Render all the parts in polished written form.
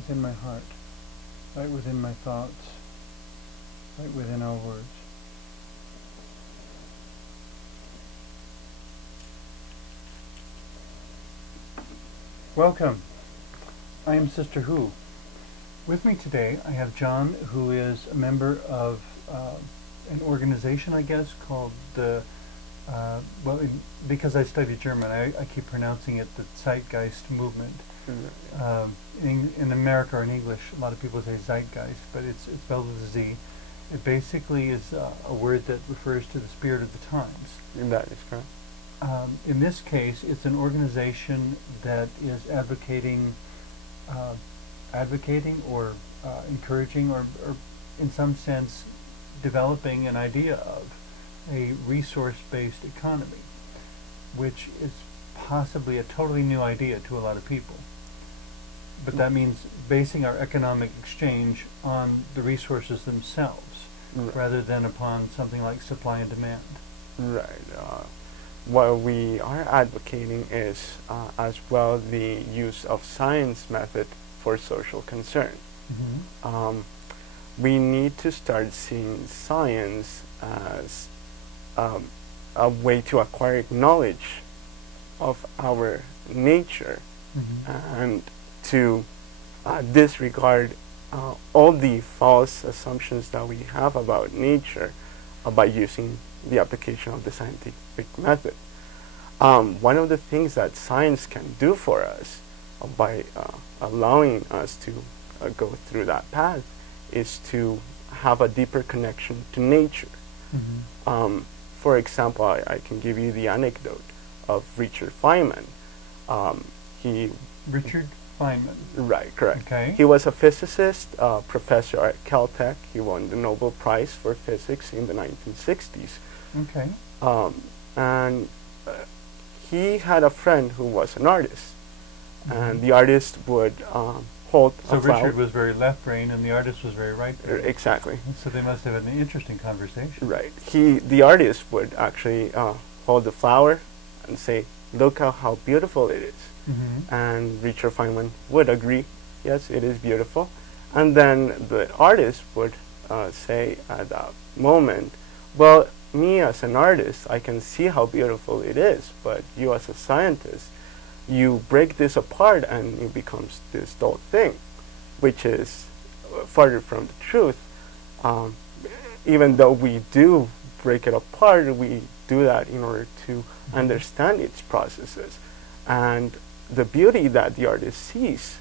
within my heart, right within my thoughts, right within our words. Welcome. I am Sister Who. With me today I have John, who is a member of an organization, I guess, called the, because I study German, I keep pronouncing it the Zeitgeist Movement. In America or in English, a lot of people say Zeitgeist, but it's spelled with a Z. It basically is a word that refers to the spirit of the times. That is correct. In this case, it's an organization that is advocating or encouraging or in some sense developing an idea of a resource-based economy, which is possibly a totally new idea to a lot of people. But that means basing our economic exchange on the resources themselves, rather than upon something like supply and demand. Right. What we are advocating is as well the use of science method for social concern. Mm-hmm. We need to start seeing science as a way to acquire knowledge of our nature, Mm-hmm. and to disregard all the false assumptions that we have about nature by using the application of the scientific method. One of the things that science can do for us by allowing us to go through that path is to have a deeper connection to nature. Mm-hmm. For example, I can give you the anecdote of Richard Feynman. Richard Feynman. Right, correct. Okay. He was a physicist, professor at Caltech. He won the Nobel Prize for Physics in the 1960s. Okay. And he had a friend who was an artist, Mm-hmm. and the artist would hold So a flower. Richard was very left brain and the artist was very right brain. Exactly. So they must have had an interesting conversation. Right. The artist would actually hold the flower and say, "Look how beautiful it is." Mm-hmm. And Richard Feynman would agree, "Yes, it is beautiful." And then the artist would say at that moment, "Well, me as an artist, I can see how beautiful it is, but you as a scientist, you break this apart and it becomes this dull thing," which is farther from the truth. Even though we do break it apart, we do that in order to understand its processes. And the beauty that the artist sees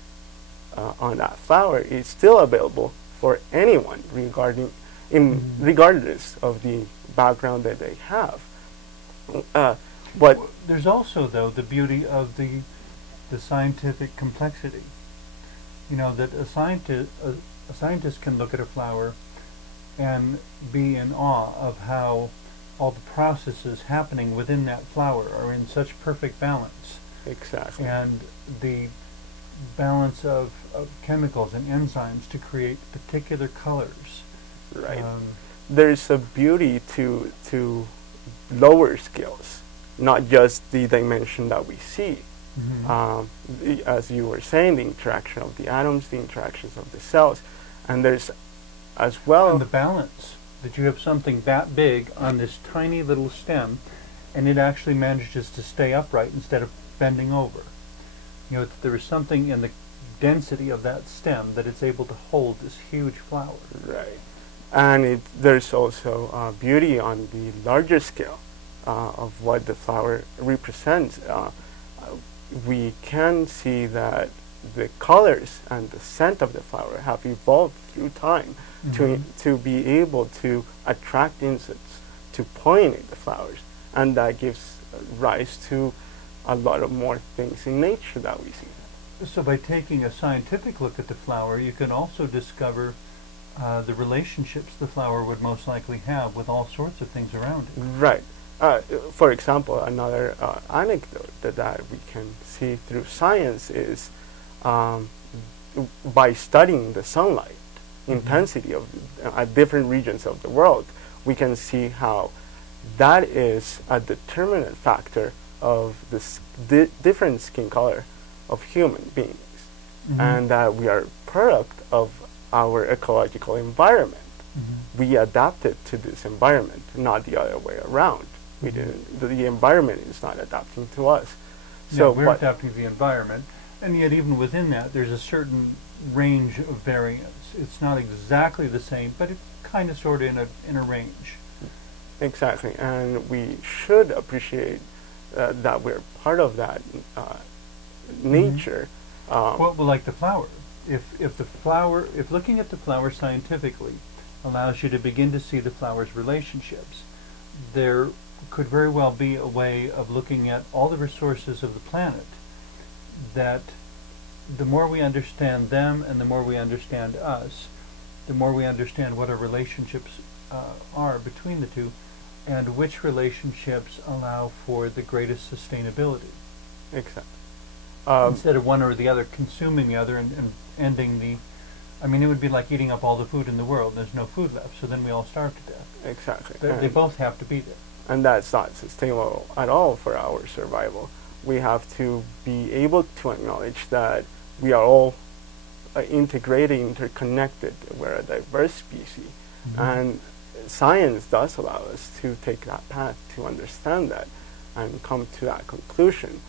on that flower is still available for anyone, regardless of the background that they have. But there's also, though, the beauty of the scientific complexity. You know, that a scientist can look at a flower and be in awe of how all the processes happening within that flower are in such perfect balance. exactly. And the balance of chemicals and enzymes to create particular colors. Right. There's a beauty to lower scales, not just the dimension that we see. Mm-hmm. As you were saying, the interaction of the atoms, the interactions of the cells, and there's as well And the balance, that you have something that big on this tiny little stem, and it actually manages to stay upright instead of bending over. You know, there is something in the density of that stem that it's able to hold this huge flower. right, and there's also beauty on the larger scale of what the flower represents. We can see that the colors and the scent of the flower have evolved through time to be able to attract insects to pollinate the flowers, and that gives rise to a lot of more things in nature that we see. So by taking a scientific look at the flower, you can also discover the relationships the flower would most likely have with all sorts of things around it. Right. For example, another anecdote that we can see through science is by studying the sunlight intensity of at different regions of the world, we can see how that is a determinant factor of the different skin color of human beings, and that we are product of our ecological environment. Mm-hmm. We adapted to this environment, not the other way around. We didn't. The environment is not adapting to us. So we're adapting to the environment, and yet even within that, there's a certain range of variance. It's not exactly the same, but it's kind of sort of in a range. Exactly, and we should appreciate that we're part of that nature. Well, like the flower. If looking at the flower scientifically allows you to begin to see the flower's relationships, there could very well be a way of looking at all the resources of the planet that the more we understand them and the more we understand us, the more we understand what our relationships are between the two and which relationships allow for the greatest sustainability. Exactly. Instead of one or the other consuming the other and ending the... I mean, it would be like eating up all the food in the world. There's no food left, so then we all starve to death. Exactly. They both have to be there. And that's not sustainable at all for our survival. We have to be able to acknowledge that we are all integrated, interconnected. We're a diverse species. Mm-hmm. And science does allow us to take that path to understand that and come to that conclusion.